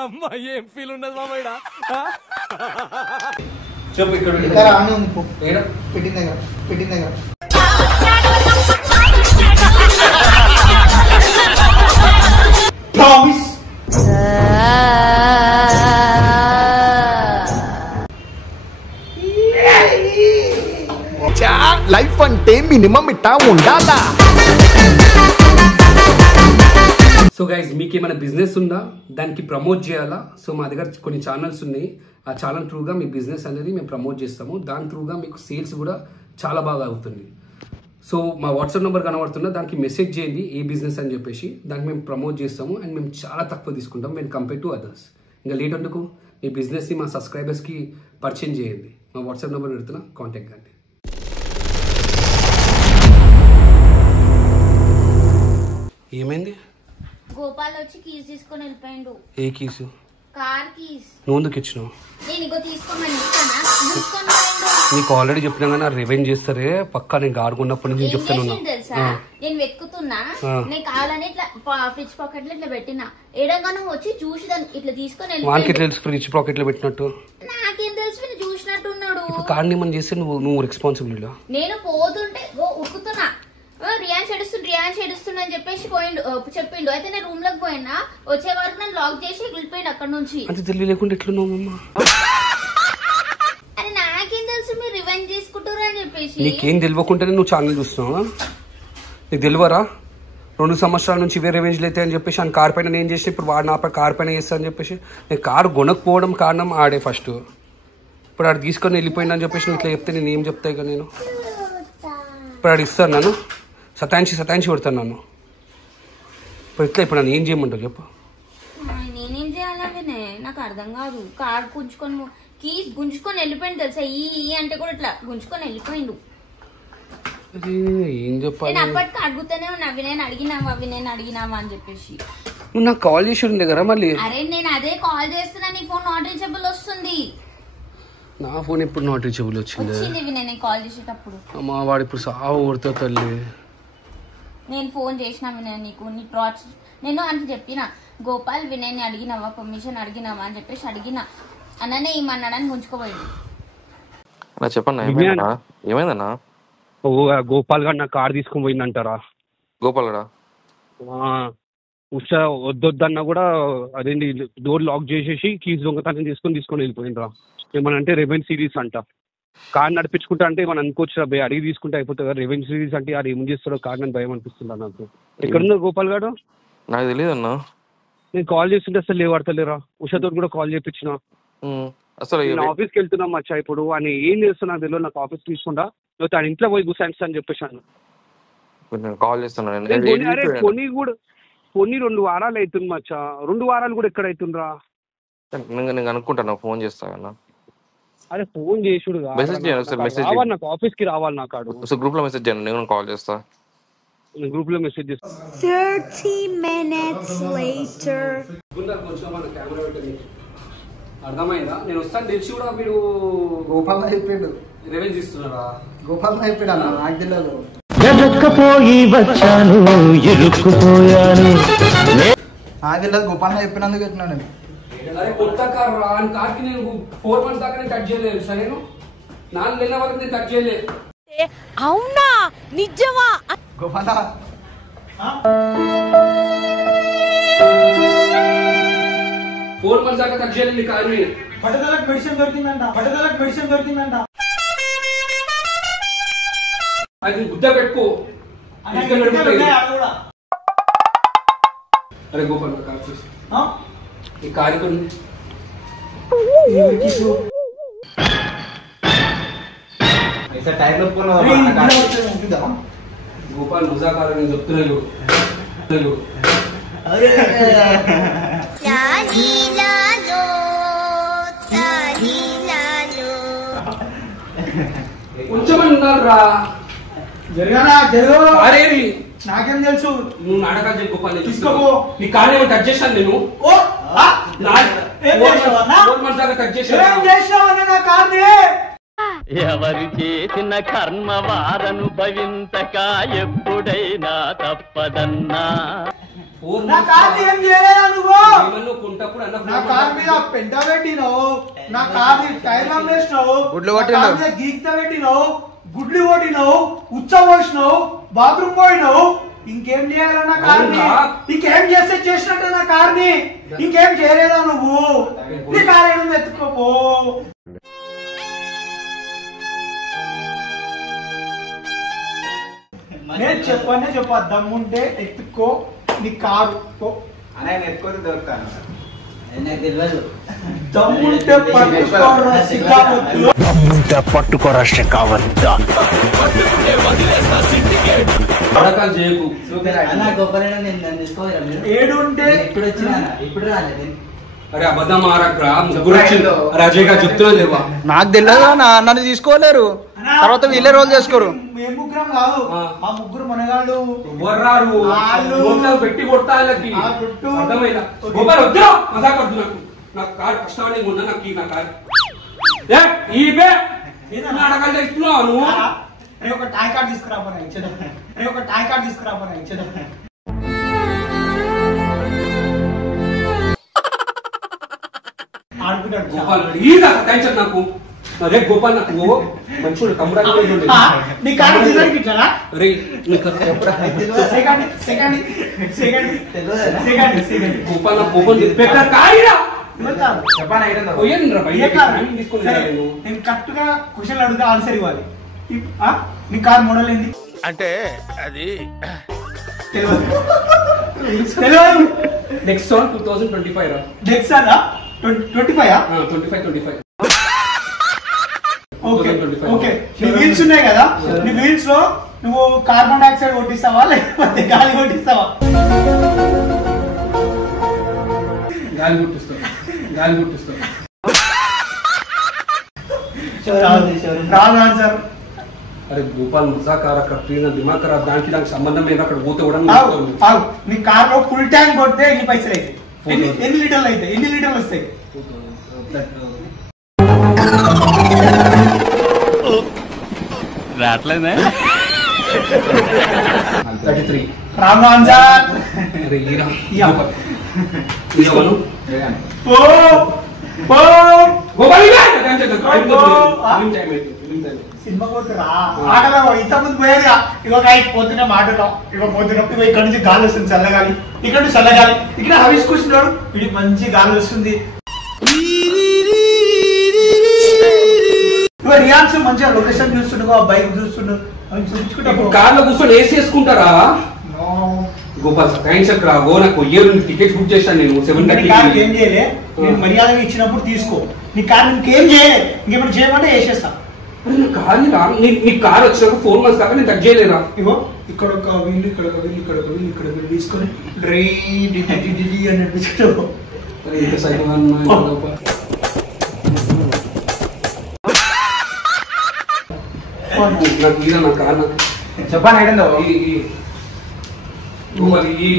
అమ్మా ఏం ఫీల్ ఉండదు మామయ్య చెప్పు ఇక్కడ పెట్టిన దగ్గర ప్రామిస్ లైఫ్ అంటే మినిమం ఇట్టా ఉండాలా. సో గైస్ మీకు ఏమైనా బిజినెస్ ఉందా, దానికి ప్రమోట్ చేయాలా? సో మా దగ్గర కొన్ని ఛానల్స్ ఉన్నాయి. ఆ ఛానల్ త్రూగా మీ బిజినెస్ అనేది మేము ప్రమోట్ చేస్తాము. దాని త్రూగా మీకు సేల్స్ కూడా చాలా బాగా అవుతుంది. సో మా వాట్సాప్ నెంబర్ కనబడుతున్నా, దానికి మెసేజ్ చేయండి ఏ బిజినెస్ అని చెప్పేసి. దానికి మేము ప్రమోట్ చేస్తాము అండ్ మేము చాలా తక్కువ తీసుకుంటాం మేము కంపేర్ టు అదర్స్. ఇంకా లేట్ అందుకు మీ బిజినెస్ని మా సబ్స్క్రైబర్స్కి పరిచయం చేయండి. మా వాట్సాప్ నెంబర్ పెడుతున్నా, కాంటాక్ట్ కండి. ఏమైంది? గోపాల్ వచ్చి కీస్ తీసుకొని వెళ్ళిపోయిండు. ఏ కీసు? Car keys. నువ్వు ఎందుకు ఇచ్చినావు? నేను ఇగో తీసుకోమని ఇస్తానా? నీకు ఆల్రెడీ చెప్పినా కానీ రివెంజ్ చేస్తారే పక్కా. నేను గాడుకున్నప్పటి నుంచి చెప్తాను తెలుసా, నేను వెతుకుతున్నా, నేను కావాలని ఇట్లా ఫ్రిడ్జ్ పాకెట్ లో ఇట్లా పెట్టినా, ఏడంగానో వచ్చి చూసి దాన్ని ఇట్లా తీసుకొని వానికి తెలుసు ఫ్రిడ్జ్ పాకెట్ లో పెట్టినట్టు? నాకేం తెలుసు, నేను చూసినట్టున్నాడు. ఇప్పుడు కార్ని మనం చేస్తే నువ్వు రెస్పాన్సిబిలిటీ. నేను పోతుంటే ఉక్కుతున్నా, రియాన్స్ ఏడుస్తున్నా అని చెప్పేసి చెప్పిండు. అయితే నేను రూమ్ లోకి పోయినా, వచ్చే వరకు నన్ను లాక్ చేసి వెళ్ళిపోయిండు అక్కడ నుంచి. అంత తెలివి లేకుండా ఎట్లున్నావు? అని నాకేం తెలుసు మీరు రివెంజ్ తీసుకుంటారు అని చెప్పేసి. నీకేం తెలియకుండానే నువ్వు ఛానల్ చూస్తున్నావా? నీకు తెలియరా 2 సంవత్సరాల నుంచి ఇవే రివెంజ్లు అయితే అని చెప్పేసి ఆయన కార్ పైన నేను చేసిన, ఇప్పుడు వాడు నా కార్ పైన చేస్తా అని చెప్పేసి. నేను కారు కొనకపోవడం కారణం ఆడే ఫస్ట్. ఇప్పుడు ఆడు తీసుకొని వెళ్ళిపోయిందని చెప్పేసి నువ్వు ఇట్లా చెప్తే నేను ఏం చెప్తాయి కదా. నేను ఇప్పుడు ఆడు ఇస్తాను, నన్ను సతాయించి కొడతాను నన్ను. ఇప్పుడు నన్ను ఏం చేయమంటావు చెప్పు? నేనేం చేయాలంటే నాకు అర్థం కాదు. కార్ గుంజుకొని వెళ్ళిపోయింది తెలుసా. ఈ అంటే కూడా ఇట్లా గుంజుకొని వెళ్ళిపోయిండు. ఏం చెప్పాలి? నేను అప్పటికి అడుగుతానే ఉన్నా, అవి నేను అడిగినావా అని చెప్పేసి. నువ్వు నాకు కాల్ చేసి ఉండే కదా మళ్ళీ. అరే నేను అదే కాల్ చేస్తున్నా, నీ ఫోన్ నాట్ రీచబుల్ వస్తుంది. నా ఫోన్ ఇప్పుడు నాట్ రీచబుల్ వచ్చింది. నేను కాల్ చేసేటప్పుడు. అమ్మా వాడు ఇప్పుడు సాగు కొడతా తల్లి. నేను ఫోన్ చేసిన నీకు నేను అంటే చెప్పిన, గోపాల్ వినయ్ని అడిగినావా, పర్మిషన్ అడిగినావా అని చెప్పేసి అడిగినా. అన్ననే ఏమన్నాడని గుంజుకోపోయింది. చెప్పన్నా ఏమైందన్నా? గోపాల్ గారు నా కార్ తీసుకొని పోయిందంటారా? గోపాల్ గడా ఉషా వద్దొద్దన్నా కూడా అదేంటి డోర్ లాక్ చేసేసి కీస్ దొంగతనం తీసుకొని వెళ్ళిపోయిండ్రా. ఏమనంటే రెవెన్యూ సిరీస్ అంట. కార్ నడిపించుకుంటా అంటే మనం అనుకోవచ్చు భయ అడిగి తీసుకుంటే అయిపోతుంది కదా. రెవెన్యూ సిరీస్ అంటే అది ఏం చేస్తాడో కార్ అని భయం అనిపిస్తుందా నాకు. ఎక్కడున్నా గోపాల్ గారు? నాకు తెలియదు అన్నా. నేను కాల్ చేస్తుంటే అసలు లేవాడతలేరా. ఉషాతో కూడా కాల్ చేయించిన. అసలు నేను ఆఫీస్కి వెళ్తున్నాం మచ్చా. ఇప్పుడు ఆయన ఏం చేస్తున్నా నాకు తెలియదు. నాకు ఆఫీస్ తీసుకుంటా లేకపోతే ఆయన ఇంట్లో పోయి గుసాన్స్ అని చెప్పేసాను. కాల్ చేస్తున్నా కొన్ని 2 వారాలు అవుతుంది మచ్చా. 2 వారాలు కూడా ఎక్కడ అవుతుండ్రా? నేను అనుకుంటాను ఫోన్ చేస్తాను. అరే ఫోన్ చేసుడు రావాలి, నాకు ఆఫీస్ కి రావాలి. నాకు ఆడు గ్రూప్ లో మెసేజ్ చేయండి, నేను కాల్ చేస్తా. గ్రూప్ లో మెసేజ్ చేస్తా. 30 minutes later. అర్థమైందా? నేను వస్తాను తెలిసి కూడా మీరు గోపాల్ అయిపోయాడు. రివెంజ్ ఇస్తున్నారా? గోపాల్ అయిపోయాడు అన్న, నాకు తెలియదు. ఎదక్కపోయి వచ్చాను, ఇరుక్కుపోయాను. నాకు తెలియదు గోపాల్ అయిపోయినందుకు ఎట్లా. అరే కొత్త కార్ రా, కార్కి నేను 4 months దాకా నేను టచ్ చేయలేదు సార్. నేను 4 నెలల వరకు నేను టచ్ చేయలేదు. అవునా? నిజమా? గోపాల 4 months దాకా టచ్ చేయలేదు కార్ని. పట్టుదలకు మెడిసిన్ దొరికిందంట. అది గుద్ద పెట్టుకో. అరే గోపాల్ కార్ చూసి ఈ కారు కొన్ని గోపాల్ ముజా కారు నేను చెప్తున్నాను. కొంచెమని ఉన్నారు రా. అరేవి నాకేం తెలుసు. నువ్వు నాటకాలు చెప్పు గోపాల్. తీసుకోపో. నీ కారు ఏమో టచ్ చేశాను నేను. 4 months దాకా టచ్ చేశాను. ఎవరు చేసిన కర్మ వారనుభవించక ఎప్పుడైనా తప్పదన్నా. నా కార్ ఏం చేయలేదా నువ్వు? ఏమన్నా కొంటప్పుడు అన్న నా కార్ మీద పెంట పెట్టినావు, నా కార్ టైర్ వేసినావు, గుడ్లు కొట్టినావు, గీత పెట్టినావు, గుడ్లు కొట్టినావు, ఉచ్చ పోసినావు, బాత్రూమ్ పోయినావు. ఇంకేం చేయాలన్నా కార్ని? ఇంకేం చేస్తే చేసినట్టు నా కార్ని ఇంకేం చేయలేదా నువ్వు? నీ కార్ ఏమైనా ఎత్తుకోపో. నేను చెప్పా దమ్ముంటే ఎత్తుకో నీ కారు ఎత్తుకొని దొరుకుతాను. దమ్ముంటే పట్టుకోరా శకావత్. పడకాలు చేయకు. ఏడుంటే ఇప్పుడు వచ్చినా ఇప్పుడు రాలేదు. అరే అబద్ధం ఆడకురా, ముగ్గురు వచ్చిందో అజయ్ గారు చెప్తున్నా లేవా? నాకు తెలియదు, నన్ను తీసుకోలేరు, తర్వాత వీళ్ళే రోజు చేసుకోరు. మేము ముగ్గురం కాదు, మా ముగ్గురు మనగాళ్ళు వర్రారు పెట్టి కొడతా అర్థమైనా. గోపాల్ వద్దు మజా కొద్దు, నాకు కారు కష్టపడి ఉన్నా, నాకు ఈ నా కారు ఈ అడగంటే ఇస్తున్నావు నువ్వు. రే ఒక టాయ్ కార్డ్ తీసుకురాబోనా ఇచ్చేదా? రే ఒక టాయ్ కార్డ్ తీసుకురాబోనా ఇచ్చేదా? గోపాల్ టెన్షన్ నాకు. అరే గోపాల్ నాకు మంచి కమ్ముడా నీ కారు తీసానికి ఇట్లా గోపాల్ నాకు కోపం పెట్టారు కాయరా. నేను కరెక్ట్ గా క్వశ్చన్ అడుగుతా ఆన్సర్ ఇవ్వాలి. నీ కార్ మోడల్ ఏంది అంటే అది తెలియదు. నెక్సాన్ 2025 రా. నెక్సానా 25 25. Okay okay. నీ వీల్స్ ఉన్నాయి కదా, నీ వీల్స్ లో నువ్వు కార్బన్ డైఆక్సైడ్ కొట్టిస్తావా లేకపోతే గాలి కొట్టిస్తావా? గాలి గుర్తిస్తావు. Wrong answer. అరే గోపాల్ ముజాకార కట్టిన దిమాగ్ ఖరాబ్, దానికి సంబంధం లేదు. అక్కడ పోతే కూడా నీ కార్ లో ఫుల్ ట్యాంక్ కొడితే ఎన్ని పైసలు అయితే? ఎన్ని లీటర్లు అయితే? ఎన్ని లీటర్లు వస్తాయి? రావట్లేదా? 33. Wrong answer. అరే ఈరా సినిమా పోతురా ఆటలో ఇంతకుముందు పోయేదిగా. ఇగో పొద్దున్న మాటలో పొద్దున ఇక్కడ నుంచి గాలి వస్తుంది, చల్లగాలి. ఇక్కడ నుంచి చల్లగాలి. ఇక్కడ హరీష్ కూర్చున్నాడు, వీడికి మంచి గాలి వస్తుంది. రియాన్స్ మంచిగా లొకేషన్ చూస్తుండగా, బైక్ చూస్తుండు, చూపించుకుంటా. కార్ లో కూర్చొని ఏసీ వేసుకుంటారా గోపాల్? థ్యాంక్స్ అక్కడ గో. నాకు టికెట్స్ బుక్ చేశాను నేను 7:30. ఏం చేయలే, నేను మర్యాదగా ఇచ్చినప్పుడు తీసుకో. నీ కార్ ఇంకేం చేయలే, ఇంకేమైనా చేయమంటే వేసేస్తా. నీ కార్ వచ్చినప్పుడు 4 months దాకా నేను టచ్ చేయలేదా? ఇగో ఇక్కడ ఒక వీళ్ళు, ఇక్కడ ఒక వీళ్ళు, ఇక్కడ ఒక వీళ్ళు, ఇక్కడ ఒక వీళ్ళు తీసుకొని డ్రై డి అని అనిపించుకో. చెప్పండి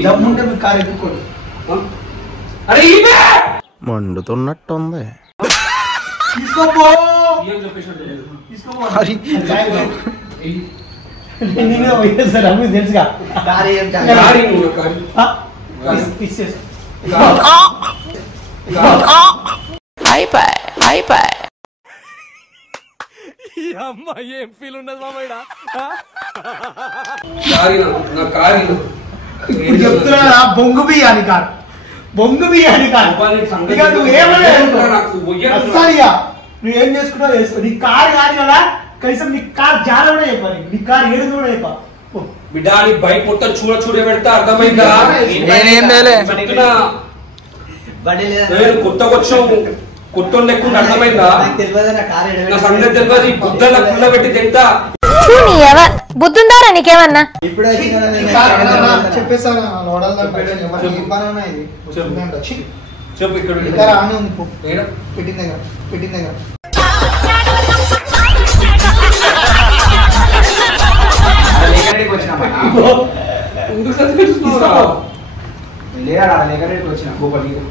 దమ్ముంటే మీ కారు ఎత్తుకోండి. అరే మండుతున్నట్టుంది. తీసుకోపో. తెలుసుగా ఏం ఫీల్ ఉండదు మామయ్య. చెప్తున్నా బొంగు బియ్యాని కాదు, బొంగు బియ్యాని కాదు. ఇక నువ్వేం చేసుకుంటావు చేసుకో. నీ కారు కాదు కదా, కనీసం నీ కారు జాల కూడా చెప్పాలి, నీ కారు ఏడు కూడా చెప్పా. బిడ్డ బైక్ మొత్తం చూడ పెడతా, అర్థమైందా? కొత్త వచ్చావు, కొత్త లేకుండా అర్థమైందా? నా సంగతి తెలియదు. ఈ బుద్ధల పుల్ల పెట్టి తింటా. బుద్ధుందారా నీకేమన్నా? చెప్పేసాను చెప్పు. ఇక్కడ పెట్టిన దగ్గర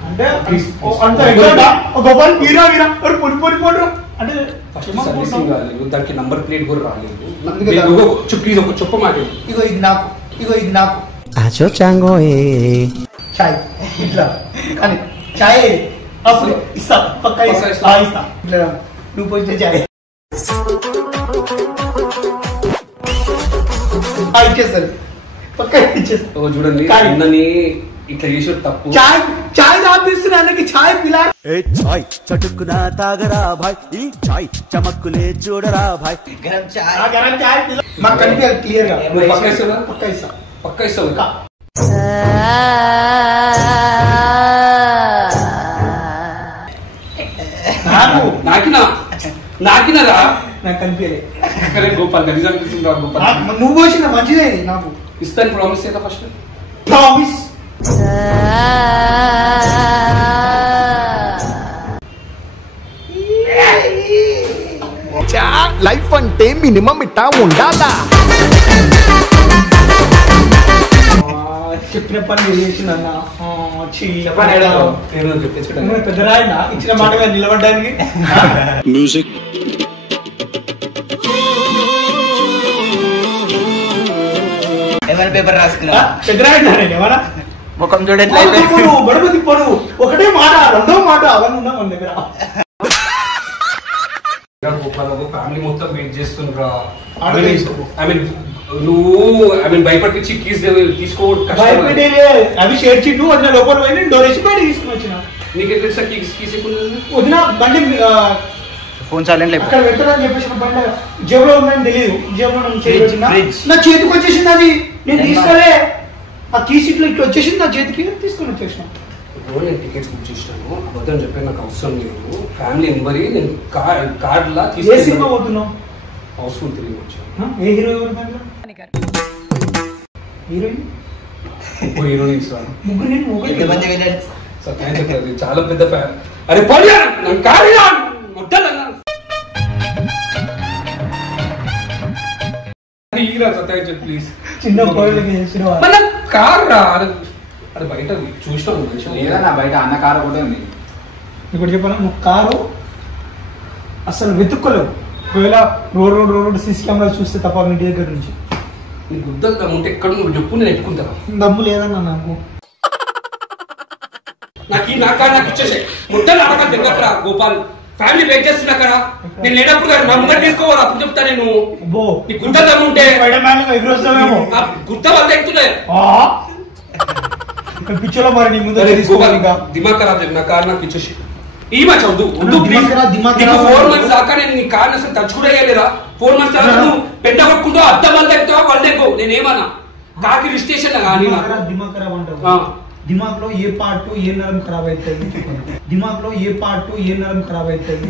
అంటే గోపాల్ వీరా వీరా పొడి పొడి పొడి అంటే ఫస్ట్ సర్వీసింగ్ కాలేదు, దానికి నంబర్ ప్లేట్ కూడా రాలేదు. అందుకే ప్లీజ్ ఒక చెప్ప మాట. ఇగో ఇది నాకు చాయ్ ఇట్లా కానీ చాయ్ అప్పుడు ఇస్తా పక్కా ఇస్తా ఇట్లా నువ్వు పోతే చాయ్ ఇచ్చేస్తాను పక్కా ఇచ్చేస్తా. చూడండి అన్నని ఇట్లా చేసే తప్పు. చాయ్ తాపిస్తున్నా అన్నకి చాయ్ పిలా చాయ్ చటుక్కున తాగరా భాయ్ ఈ చాయ్ చమక్కులే చూడరా భాయ్ గరం చాయ్ పిలా మాకు కనిపించాలి క్లియర్ గా. పక్కా ఇస్తావు నాకినరా నాకు కనిపించలే. గోపాల్ గలీజ్ అనిపిస్తుందా గోపాల్? నువ్వు పోసిన మంచిదే నాకు. ఇస్తాను ప్రామిస్ చేద్దా ఫస్ట్? ప్రామిస్. లైఫ్ అంటే మినిమం ఇట్టా ఉండాలా. చెప్పిన పని చేసిన పెద్దరాయన ఇచ్చిన మాట మీద నిలబడ్డానికి. మ్యూజిక్ పేపర్ రాసుకున్నా పెద్దరాయన ఏమన్నా ముఖం చూడట్లయితే గడపతి పడు ఒకటే మాట రెండో మాట అవన్నీ ఉన్నా మన దగ్గర. ఫ్యామిలీ మొత్తం వెయిట్ చేస్తుండ్రా. నువ్వు భయపడిపించి కీస్ తీసుకోవడం అవి చేర్చిండు వదిన లోపల పోయి డొనేషన్ బయట తీసుకుని వచ్చిన. నీకు తెలుసా కీస్ వదిన బండి ఫోన్ సైలెంట్ అక్కడ పెట్టదని చెప్పేసి బండి జేబులో ఉందని తెలియదు. జేబులో నా చేతికి వచ్చేసింది అది. నేను తీసుకోలే ఆ కీస్ ఇట్లా వచ్చేసింది నా చేతికి తీసుకొని వచ్చేసిన. నేను టికెట్స్ బుక్ చేసినాను. అబద్ధం చెప్పాను, నాకు అవసరం లేదు. ఫ్యామిలీ నెంబర్ నేను కార్డులా తీసుకున్నా. పోతున్నావు హౌస్ఫుల్ తిరిగి వచ్చాను. ఏ హీరో ఎవరు దాంట్లో? హీరోయిన్ హీరోయిన్స్ ముగ్గురు. నేను సత్యం చెప్పారు చాలా పెద్ద ఫ్యాన్. అరే పోయా నన్ను కారియా ముట్టదన్నా హీరా సత్యం చెప్పు ప్లీజ్. చిన్న పోయిలకి చేసిన కార్ రా. అది బయట చూసినావు లేదా బయట అన్న కారు కూడా ఉంది. ఇప్పుడు చెప్పాను నువ్వు కారు అసలు వెతుక్కోలేవు. ఒకవేళ రోడ్ సీసీ కెమెరా చూస్తే తప్ప ఇంటి దగ్గర నుంచి. నీ గుద్దలు దమ్ముంటే ఎక్కడ నువ్వు చెప్పు, నేను ఎట్టుకుంటాను. దమ్ము లేదన్నా నాకు. నాకు ఇచ్చేసే ముట్టలు అడగ దగ్గర గోపాల్. ఫ్యామిలీ వెయిట్ చేస్తున్నా కదా. నేను లేనప్పుడు నా ముందర తీసుకోవాలి, అప్పుడు చెప్తా. నేను నీ గుద్ద దమ్ముంటే గుద్ద వాళ్ళు ఎక్కుతున్నాయి పిచ్చోలో మరి నీ ముందు తీసుకోవాలి. దిమాగ్ ఖరాబ్ నా కార్ నాకు ఇచ్చేసి ఈ మాట వద్దు 4 months దాకా నేను నీ కార్ అసలు టచ్ కూడా అయ్యలేరా. 4 months దాకా నువ్వు పెద్ద కొట్టుకుంటూ అర్థం వల్ల ఎక్కుతావా వాళ్ళు ఎక్కువ. నేనేమన్నా కాకి రిజిస్ట్రేషన్ కానీ దిమాగ్ ఖరాబ్ అంటావు. దిమాగ్ లో ఏ పార్ట్ ఏ నరం ఖరాబ్ అవుతుంది. దిమాగ్ లో ఏ పార్ట్ ఏ నరం ఖరాబ్ అవుతుంది.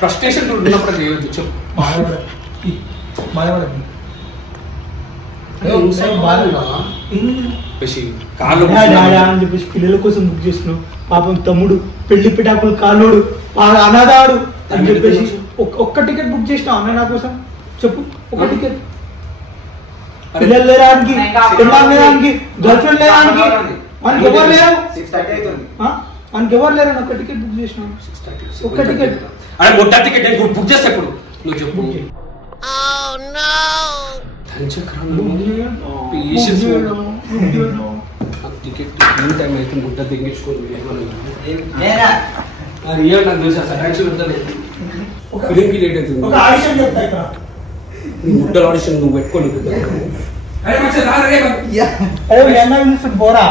ఫ్రస్ట్రేషన్ ఉన్నప్పుడు చేయొద్దు. చెప్పు అని చెప్పేసి పిల్లల కోసం బుక్ చేస్తున్నావు. పాపం తమ్ముడు పెళ్లి పిటాకులు కాలోడు అనాథాడు అని చెప్పేసి ఒక్క టికెట్ బుక్ చేసినావు అన్న నా కోసం. చెప్పు ఒక టికెట్. పిల్లలు లేడానికి, పిల్లలు లేడానికి, గర్ల్ ఫ్రెండ్ లేడానికి మనకి ఎవరు లేరు. మనకి ఎవరు లేరు. ఒక్క టికెట్ బుక్ చేసినావు. ఒక్క టికెట్ మొట్ట టికెట్ బుక్ చేస్తా. ఇప్పుడు నువ్వు చెప్పు. టికెట్ టైం అయితే ముట్ట తెగించుకోండి. నాకు తెలుసు ఫిలింకి లేట్ అవుతుంది. ముట్టలు ఆడిషన్ నువ్వు పెట్టుకోండి. పోరా